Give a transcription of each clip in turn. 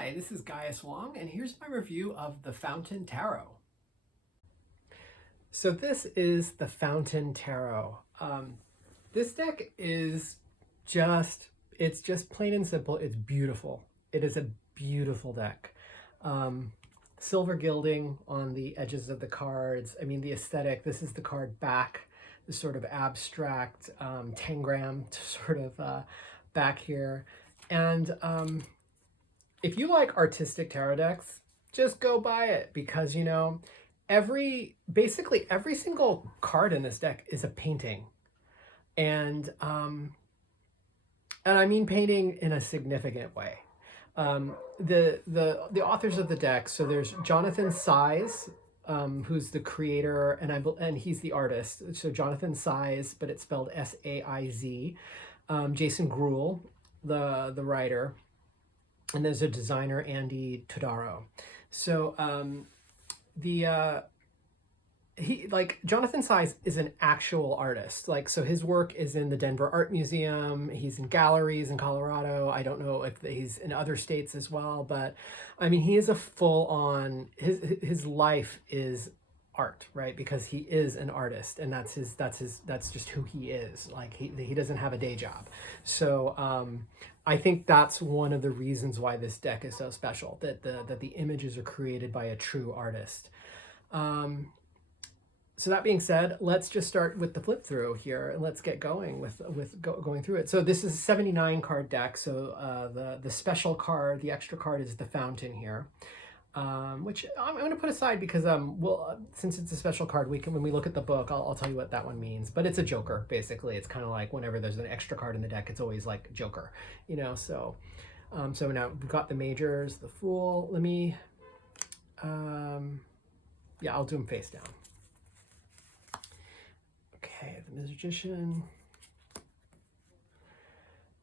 Hi, this is Gaius Wong, and here's my review of the Fountain Tarot. So this is the Fountain Tarot. This deck is it's just plain and simple. It's beautiful. It is a beautiful deck. Silver gilding on the edges of the cards. I mean, the aesthetic, this is the card back, the sort of abstract tangram sort of back here. And if you like artistic tarot decks, just go buy it because, you know, basically every single card in this deck is a painting. And I mean painting in a significant way. The authors of the deck, so there's Jonathan Saiz, who's the creator, and he's the artist. So Jonathan Saiz, but it's spelled S-A-I-Z. Jason Gruhl, the writer. And there's a designer, Andy Todaro. So Jonathan Saiz is an actual artist. So his work is in the Denver Art Museum. He's in galleries in Colorado. I don't know if he's in other states as well, but I mean, he is a full-on, his life is art, right? Because he is an artist, and that's just who he is. Like he doesn't have a day job. So I think that's one of the reasons why this deck is so special, that the images are created by a true artist. So that being said, let's just start with the flip through here, and let's get going with going through it. So this is a 79 card deck. So the special card, the extra card, is the Fountain here, which I'm going to put aside because since it's a special card, when we look at the book, I'll tell you what that one means. But it's a joker, basically. It's kind of like whenever there's an extra card in the deck, it's always like joker, you know. So so now we've got the majors, the Fool. Let me yeah, I'll do them face down. Okay, the Magician.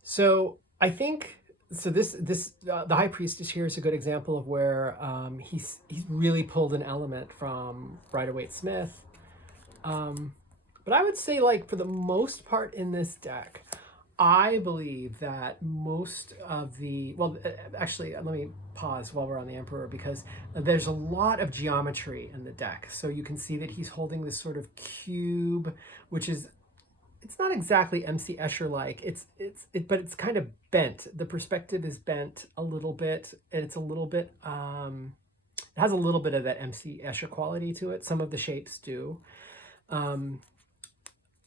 So I think, so the High Priestess here is a good example of where he's really pulled an element from Rider-Waite-Smith. But I would say, like, for the most part in this deck, I believe that most of actually, let me pause while we're on the Emperor, because there's a lot of geometry in the deck. So you can see that he's holding this sort of cube, which is, it's not exactly MC Escher-like, but it's kind of bent. The perspective is bent a little bit, and it's a little bit, it has a little bit of that MC Escher quality to it. Some of the shapes do.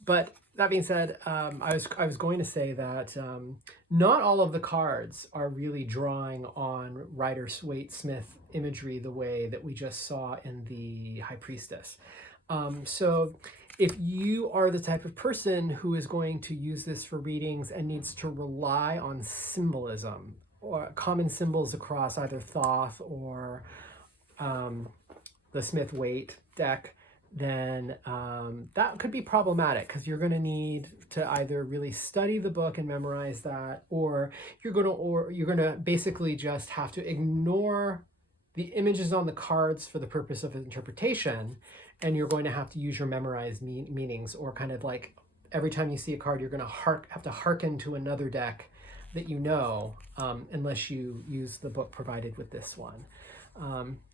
But that being said, I was going to say that not all of the cards are really drawing on Rider-Waite-Smith imagery the way that we just saw in the High Priestess. So if you are the type of person who is going to use this for readings and needs to rely on symbolism or common symbols across either Thoth or the Smith-Waite deck, then that could be problematic, because you're going to need to either really study the book and memorize that, or you're going to basically just have to ignore the images on the cards for the purpose of interpretation, and you're going to have to use your memorized meanings, or kind of like every time you see a card, you're going to have to hearken to another deck that you know, unless you use the book provided with this one.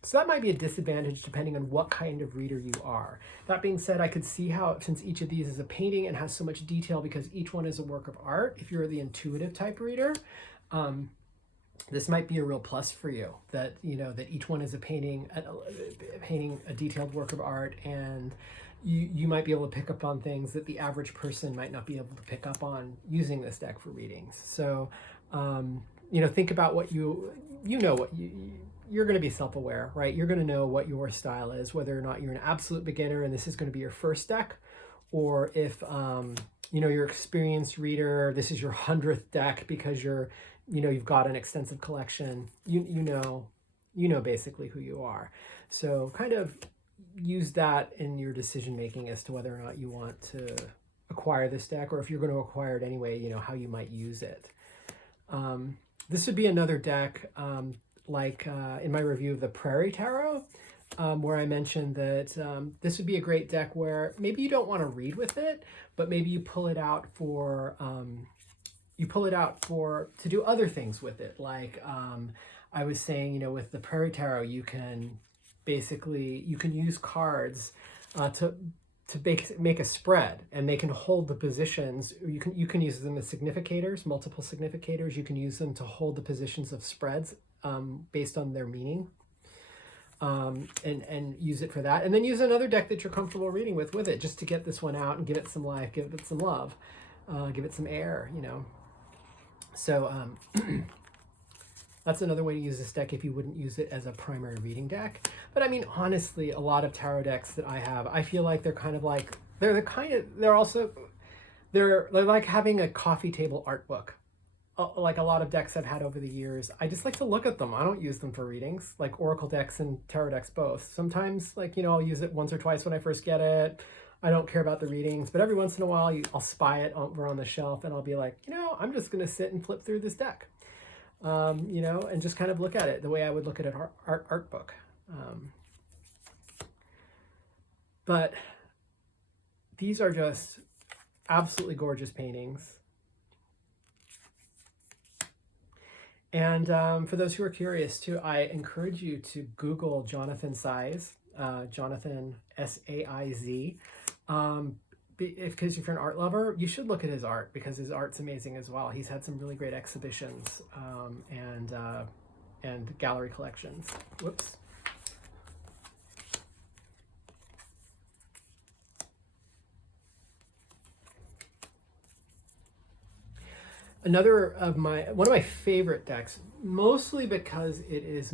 So that might be a disadvantage depending on what kind of reader you are. That being said, I could see how, since each of these is a painting and has so much detail because each one is a work of art, if you're the intuitive type reader, this might be a real plus for you, that, you know, that each one is a painting, a detailed work of art, and you might be able to pick up on things that the average person might not be able to pick up on using this deck for readings. So, you know, think about what you're going to be self-aware, right? You're going to know what your style is, whether or not you're an absolute beginner and this is going to be your first deck, or if, you know, you're an experienced reader, this is your 100th deck because you've got an extensive collection. You know basically who you are. So kind of use that in your decision-making as to whether or not you want to acquire this deck, or if you're going to acquire it anyway, you know, how you might use it. This would be another deck, in my review of the Prairie Tarot, where I mentioned that this would be a great deck where maybe you don't want to read with it, but maybe you pull it out for you pull it out to do other things with it. Like I was saying, you know, with the Prairie Tarot, you can use cards to make a spread, and they can hold the positions. You can use them as significators, multiple significators. You can use them to hold the positions of spreads based on their meaning, and use it for that. And then use another deck that you're comfortable reading with it, just to get this one out and give it some life, give it some love, give it some air, you know. So that's another way to use this deck if you wouldn't use it as a primary reading deck. But I mean, honestly, a lot of tarot decks that I have, I feel like they're kind of like, they're like having a coffee table art book. Like a lot of decks I've had over the years, I just like to look at them. I don't use them for readings, like Oracle decks and tarot decks both. Sometimes, like, you know, I'll use it once or twice when I first get it. I don't care about the readings, but every once in a while I'll spy it over on the shelf and I'll be like, you know, I'm just going to sit and flip through this deck, you know, and just kind of look at it the way I would look at an art book. But these are just absolutely gorgeous paintings. And for those who are curious too, I encourage you to Google Jonathan Saiz, Jonathan Saiz. Because if you're an art lover, you should look at his art, because his art's amazing as well. He's had some really great exhibitions and gallery collections. Whoops. One of my favorite decks, mostly because it is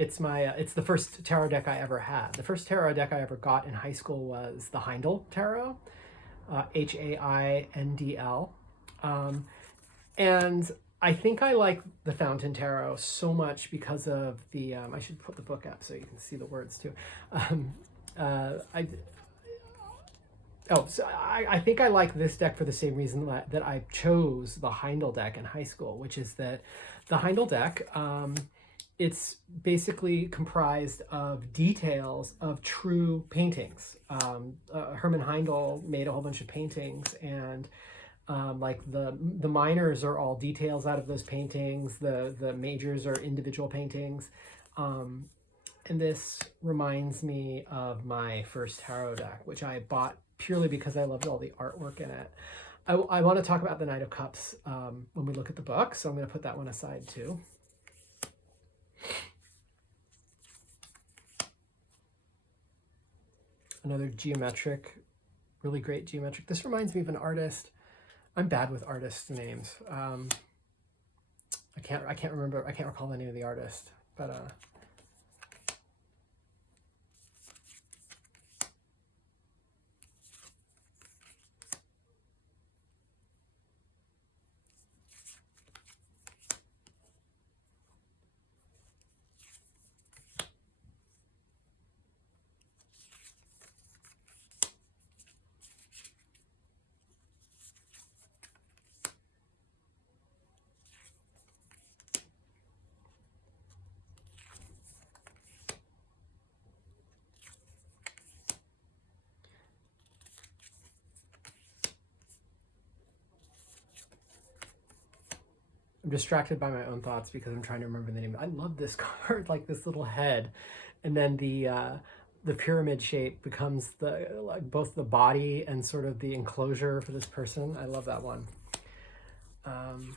it's the first tarot deck I ever had. The first tarot deck I ever got in high school was the Heindel Tarot, Haindl. And I think I like the Fountain Tarot so much because of the, I should put the book up so you can see the words too. I think I like this deck for the same reason that I chose the Heindel deck in high school, which is that the Heindel deck, it's basically comprised of details of true paintings. Hermann Heindel made a whole bunch of paintings, and like the minors are all details out of those paintings. The majors are individual paintings. And this reminds me of my first tarot deck, which I bought purely because I loved all the artwork in it. I want to talk about the Knight of Cups when we look at the book, so I'm going to put that one aside too. Another geometric, really great geometric. This reminds me of an artist. I'm bad with artist names. I can't recall the name of the artist, but I'm distracted by my own thoughts because I'm trying to remember the name. I love this card, like this little head, and then the pyramid shape becomes both the body and sort of the enclosure for this person. I love that one. And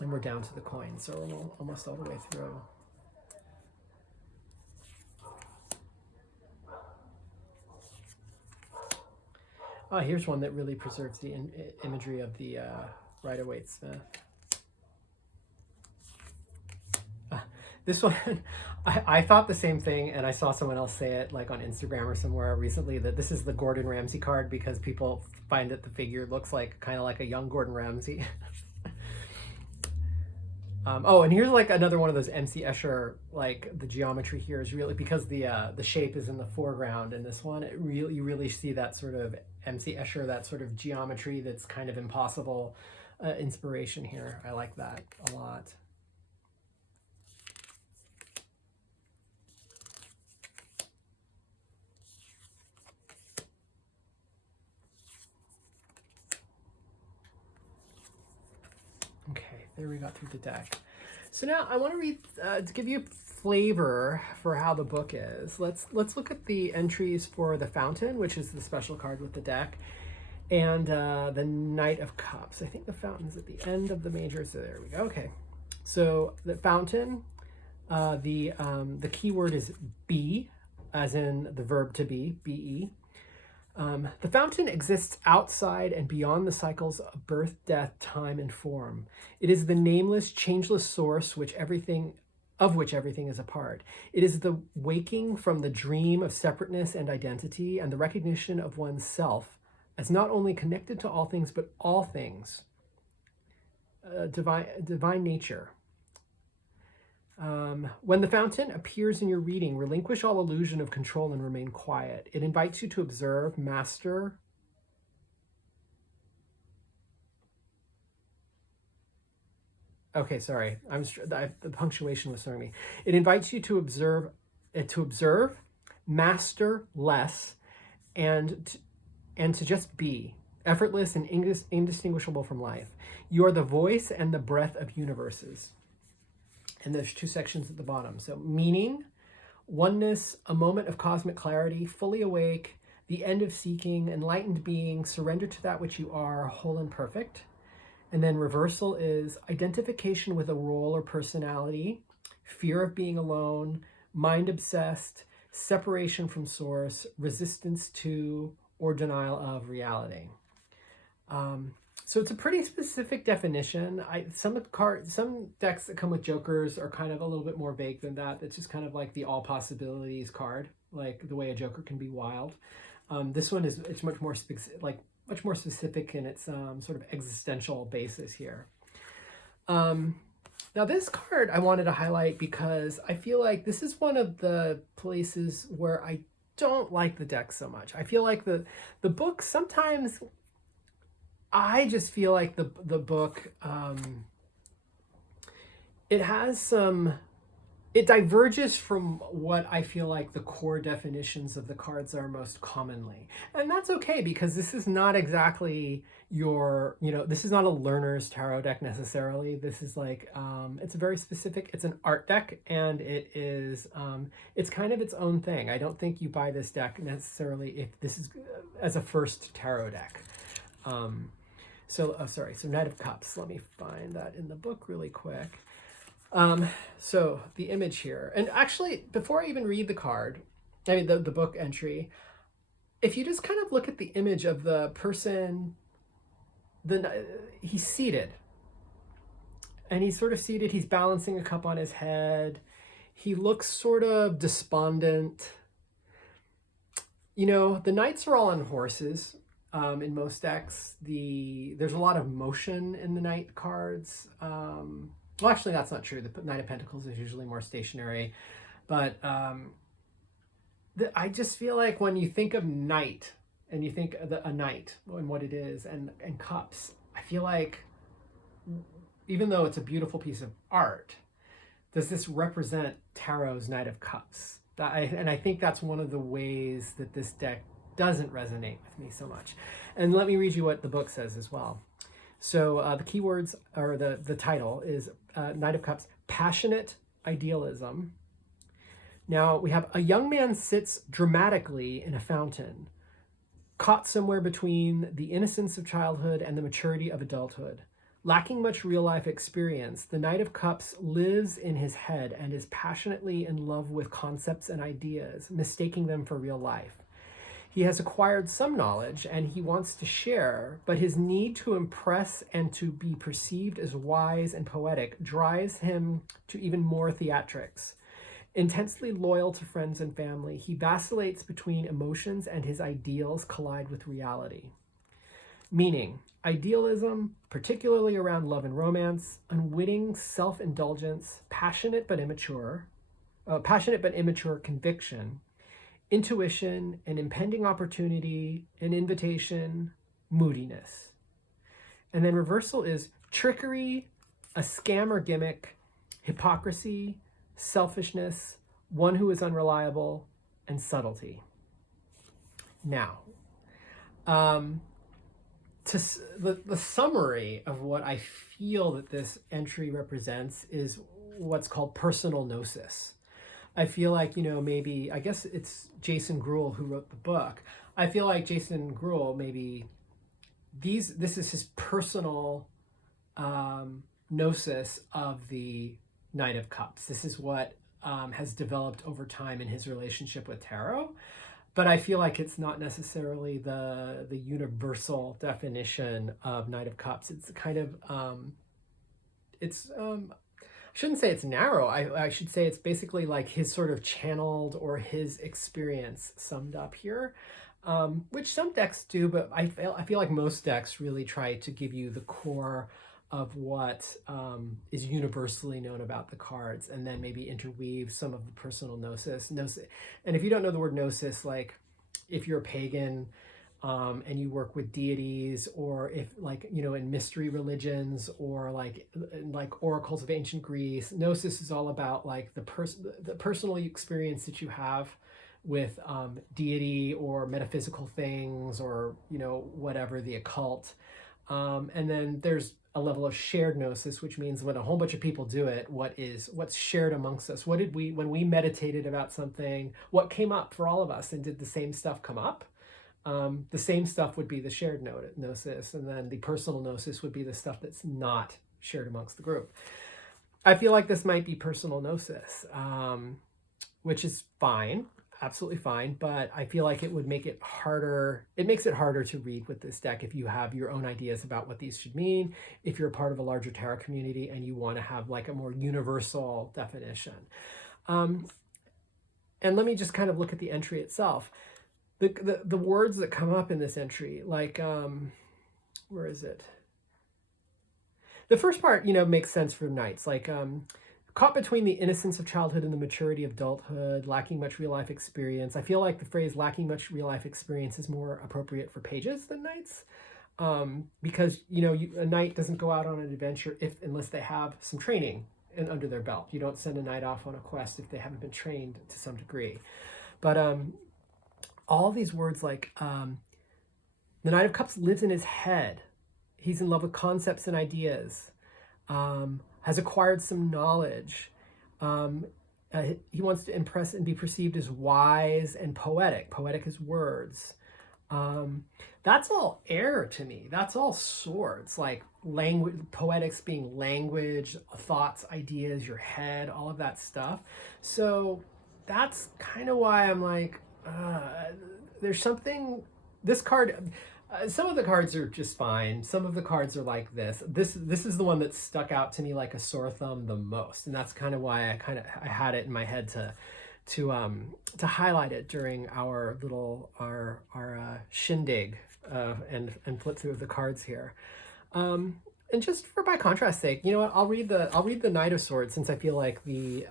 we're down to the coins, so we're almost all the way through. Here's one that really preserves the imagery of the Rider-Waite Smith. This one, I thought the same thing, and I saw someone else say it like on Instagram or somewhere recently, that this is the Gordon Ramsay card because people find that the figure looks like kind of like a young Gordon Ramsay. Oh, and here's like another one of those MC Escher, like the geometry here is really, because the shape is in the foreground in this one, you really see that sort of MC Escher, that sort of geometry that's kind of impossible inspiration here. I like that a lot. there we got through the deck. So now I want to read, to give you a flavor for how the book is. Let's look at the entries for the Fountain, which is the special card with the deck, and the Knight of Cups. I think the Fountain's at the end of the majors. So there we go. Okay. So the Fountain, the key word is be, as in the verb to be, be. The Fountain exists outside and beyond the cycles of birth, death, time, and form. It is the nameless, changeless source of which everything is a part. It is the waking from the dream of separateness and identity, and the recognition of one's self as not only connected to all things, but all things. Divine nature. When the Fountain appears in your reading, relinquish all illusion of control and remain quiet. It invites you to observe, master, okay, sorry, the punctuation was throwing me. It invites you to observe, master less, and to just be, effortless and indistinguishable from life. You are the voice and the breath of universes. And there's two sections at the bottom. So meaning, oneness, a moment of cosmic clarity, fully awake, the end of seeking, enlightened being, surrender to that which you are, whole and perfect. And then reversal is identification with a role or personality, fear of being alone, mind obsessed, separation from source, resistance to or denial of reality. So it's a pretty specific definition. Some decks that come with jokers are kind of a little bit more vague than that. It's just kind of like the all possibilities card, like the way a joker can be wild. This one it's much more specific in its sort of existential basis here. Now this card I wanted to highlight because I feel like this is one of the places where I don't like the deck so much. I feel like the book sometimes, I just feel like the book, it diverges from what I feel like the core definitions of the cards are most commonly. And that's okay, because this is not exactly this is not a learner's tarot deck necessarily. This is like, it's a very specific, it's an art deck, and it is, it's kind of its own thing. I don't think you buy this deck necessarily if this is as a first tarot deck. So Knight of Cups. Let me find that in the book really quick. So the image here, and actually before I even read the card, the book entry, if you just kind of look at the image of the person, he's seated, and he's sort of seated, he's balancing a cup on his head. He looks sort of despondent. The knights are all on horses. In most decks, there's a lot of motion in the knight cards. Well, actually, that's not true. The Knight of Pentacles is usually more stationary. But I just feel like when you think of knight, and you think of a knight and what it is, and cups, I feel like, even though it's a beautiful piece of art, does this represent Tarot's Knight of Cups? And I think that's one of the ways that this deck doesn't resonate with me so much. And let me read you what the book says as well. So the keywords, or the title is Knight of Cups, Passionate Idealism. Now we have a young man sits dramatically in a fountain, caught somewhere between the innocence of childhood and the maturity of adulthood. Lacking much real-life experience, the Knight of Cups lives in his head and is passionately in love with concepts and ideas, mistaking them for real life. He has acquired some knowledge and he wants to share, but his need to impress and to be perceived as wise and poetic drives him to even more theatrics. Intensely loyal to friends and family, he vacillates between emotions and his ideals collide with reality. Meaning, idealism, particularly around love and romance, unwitting self-indulgence, passionate but immature conviction, intuition, an impending opportunity, an invitation, moodiness. And then reversal is trickery, a scam or gimmick, hypocrisy, selfishness, one who is unreliable, and subtlety. Now, the summary of what I feel that this entry represents is what's called personal gnosis. I feel like, maybe, I guess it's Jason Gruhl who wrote the book. I feel like Jason Gruhl, maybe this is his personal gnosis of the Knight of Cups. This is what has developed over time in his relationship with tarot. But I feel like it's not necessarily the universal definition of Knight of Cups. It's kind of, I shouldn't say it's narrow. I should say it's basically like his sort of channeled or his experience summed up here, which some decks do, but I feel like most decks really try to give you the core of what is universally known about the cards, and then maybe interweave some of the personal gnosis. And if you don't know the word gnosis, like if you're a pagan and you work with deities, or if in mystery religions, or like oracles of ancient Greece, gnosis is all about like the personal experience that you have with deity or metaphysical things, or whatever, the occult. And then there's a level of shared gnosis, which means when a whole bunch of people do it, what's shared amongst us? What did when we meditated about something, what came up for all of us, and did the same stuff come up? The same stuff would be the shared gnosis, and then the personal gnosis would be the stuff that's not shared amongst the group. I feel like this might be personal gnosis, which is fine, absolutely fine, but I feel like it would make it harder. It makes it harder to read with this deck if you have your own ideas about what these should mean, if you're a part of a larger tarot community and you want to have like a more universal definition. And let me just kind of look at the entry itself. The words that come up in this entry, like, where is it? The first part, makes sense for knights, like, caught between the innocence of childhood and the maturity of adulthood, lacking much real life experience. I feel like the phrase lacking much real life experience is more appropriate for pages than knights, because, a knight doesn't go out on an adventure unless they have some training and under their belt. You don't send a knight off on a quest if they haven't been trained to some degree. But all these words, like the Knight of Cups lives in his head. He's in love with concepts and ideas, has acquired some knowledge. He wants to impress and be perceived as wise and poetic. Poetic as words. That's all air to me. That's all swords, like language, poetics being language, thoughts, ideas, your head, all of that stuff. So that's kind of why I'm like, there's something, this card, some of the cards are just fine. Some of the cards are like this. This is the one that stuck out to me like a sore thumb the most. And that's kind of why I had it in my head to highlight it during our little, our shindig and flip through the cards here. And just for by contrast sake, you know what, I'll read the Knight of Swords, since I feel like the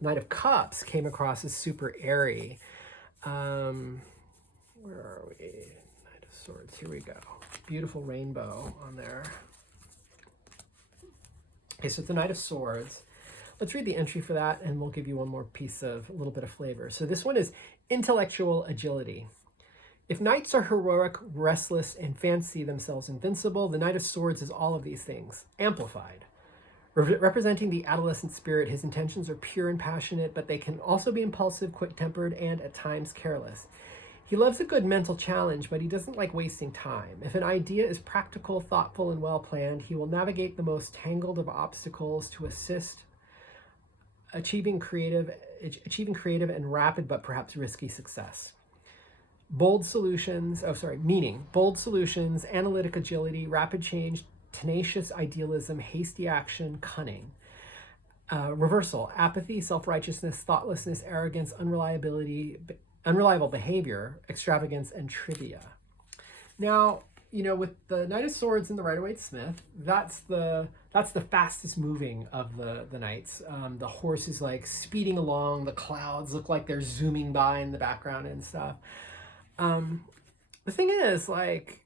Knight of Cups came across as super airy. Where are we? Knight of Swords, here we go. Beautiful rainbow on there. Okay, so it's the Knight of Swords. Let's read the entry for that, and we'll give you one more piece of a little bit of flavor. So this one is intellectual agility. If knights are heroic, restless, and fancy themselves invincible, the Knight of Swords is all of these things, amplified. Representing the adolescent spirit, his intentions are pure and passionate, but they can also be impulsive, quick-tempered, and at times careless. He loves a good mental challenge, but he doesn't like wasting time. If an idea is practical, thoughtful, and well-planned, he will navigate the most tangled of obstacles to assist achieving creative and rapid but perhaps risky success. Bold solutions, analytic agility, rapid change, tenacious idealism, hasty action, cunning. Reversal, apathy, self-righteousness, thoughtlessness, arrogance, unreliable behavior, extravagance, and trivia. Now, with the Knight of Swords and the Rider-Waite Smith, that's the fastest moving of the knights. The horse is like speeding along, the clouds look like they're zooming by in the background and stuff. The thing is, like,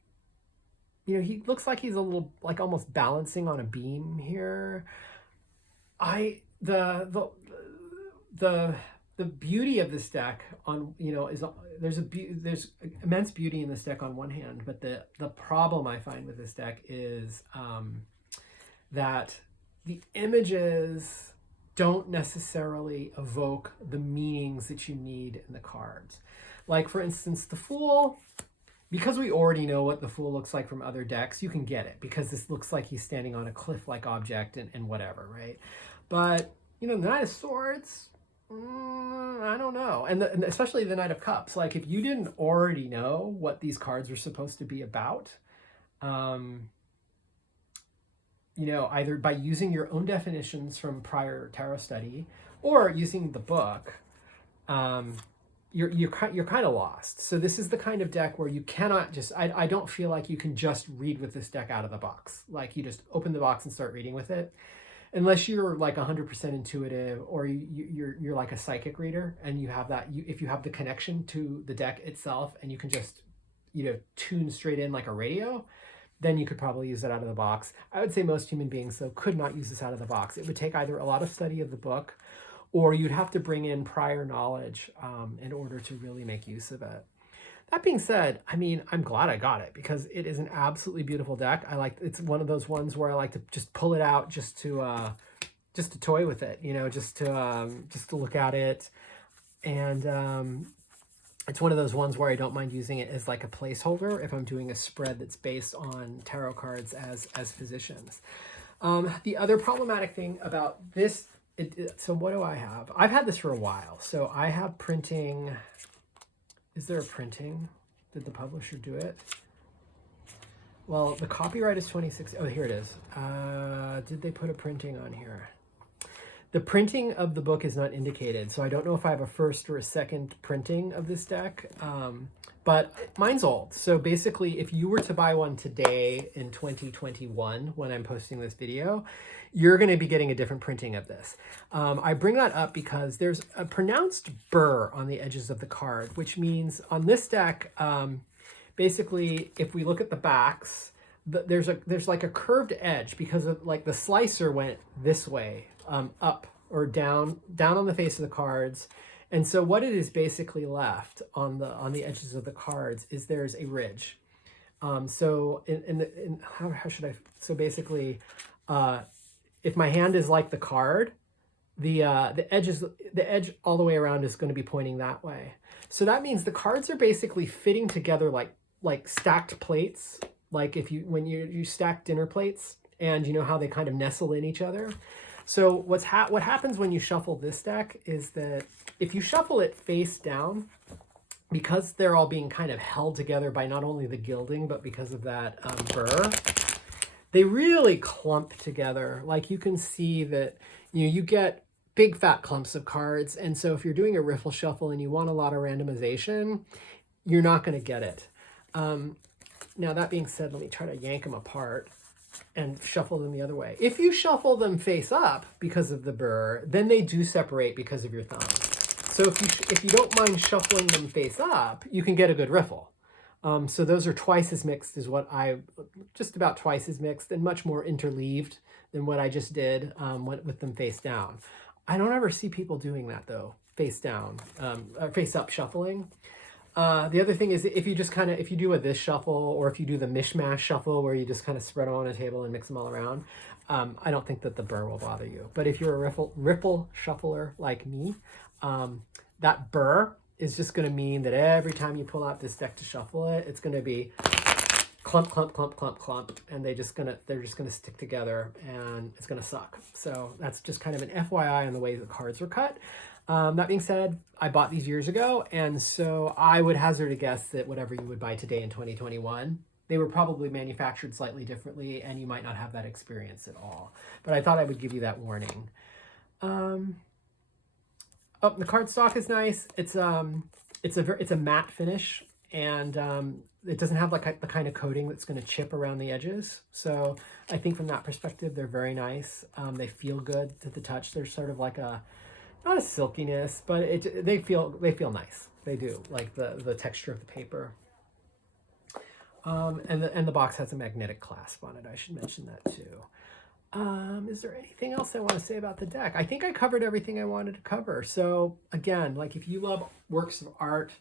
he looks like he's a little, like, almost balancing on a beam here. The the beauty of this deck on, is there's immense beauty in this deck on one hand, but the problem I find with this deck is that the images don't necessarily evoke the meanings that you need in the cards. Like, for instance, the Fool, because we already know what the Fool looks like from other decks, you can get it, because this looks like he's standing on a cliff-like object and whatever, right? But, the Knight of Swords, I don't know. And especially the Knight of Cups. Like, if you didn't already know what these cards were supposed to be about, either by using your own definitions from prior tarot study or using the book, you're kind of lost. So this is the kind of deck where you cannot just, I don't feel like you can just read with this deck out of the box. Like, you just open the box and start reading with it. Unless you're like 100% intuitive, or you're like a psychic reader and you have that, if you have the connection to the deck itself and you can just, tune straight in like a radio, then you could probably use it out of the box. I would say most human beings, though, could not use this out of the box. It would take either a lot of study of the book, or you'd have to bring in prior knowledge in order to really make use of it. That being said, I'm glad I got it, because it is an absolutely beautiful deck. It's one of those ones where I like to just pull it out just to toy with it, just to look at it. And it's one of those ones where I don't mind using it as like a placeholder if I'm doing a spread that's based on tarot cards as positions. The other problematic thing about this, so what do I have? I've had this for a while. So I have printing. Is there a printing? Did the publisher do it? Well, the copyright is 26. Oh, here it is. Did they put a printing on here? The printing of the book is not indicated, so I don't know if I have a first or a second printing of this deck, but mine's old. So basically, if you were to buy one today in 2021, when I'm posting this video, you're going to be getting a different printing of this. I bring that up because there's a pronounced burr on the edges of the card, which means on this deck, basically, if we look at the backs, there's like a curved edge because of like the slicer went this way, up or down on the face of the cards. And so what it is basically left on the edges of the cards is there's a ridge. So how should I, so basically, if my hand is like the card, the edge all the way around is going to be pointing that way. So that means the cards are basically fitting together like stacked plates, like when you stack dinner plates, and you know how they kind of nestle in each other. So what happens when you shuffle this deck is that if you shuffle it face down, because they're all being kind of held together by not only the gilding, but because of that burr, they really clump together. Like, you can see that you get big fat clumps of cards. And so if you're doing a riffle shuffle and you want a lot of randomization, you're not going to get it. Now, that being said, let me try to yank them apart and shuffle them the other way. If you shuffle them face up because of the burr, then they do separate because of your thumb. So if you don't mind shuffling them face up, you can get a good riffle. So those are twice as mixed as just about twice as mixed and much more interleaved than what I just did with them face down. I don't ever see people doing that though, face down, face up shuffling. The other thing is, if you do this shuffle, or if you do the mishmash shuffle where you just kind of spread them on a table and mix them all around, I don't think that the burr will bother you. But if you're a riffle shuffler like me, that burr is just going to mean that every time you pull out this deck to shuffle it, it's going to be clump, clump, clump, clump, clump, and they're just going to stick together, and it's going to suck. So that's just kind of an FYI on the way the cards are cut. That being said, I bought these years ago, and so I would hazard a guess that whatever you would buy today in 2021, they were probably manufactured slightly differently, and you might not have that experience at all. But I thought I would give you that warning. The cardstock is nice. It's a matte finish, and it doesn't have like the kind of coating that's going to chip around the edges. So I think from that perspective, they're very nice. They feel good to the touch. They're sort of like not a silkiness, but they feel nice. They do, like the texture of the paper. And the box has a magnetic clasp on it. I should mention that too. Is there anything else I want to say about the deck? I think I covered everything I wanted to cover. So again, like if you love works of art,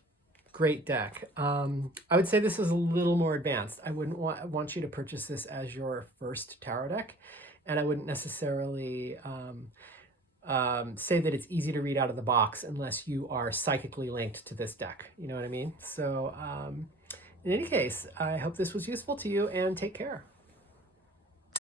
great deck. I would say this is a little more advanced. I wouldn't want you to purchase this as your first tarot deck, and I wouldn't necessarily say that it's easy to read out of the box unless you are psychically linked to this deck. You know what I mean? So in any case, I hope this was useful to you, and take care.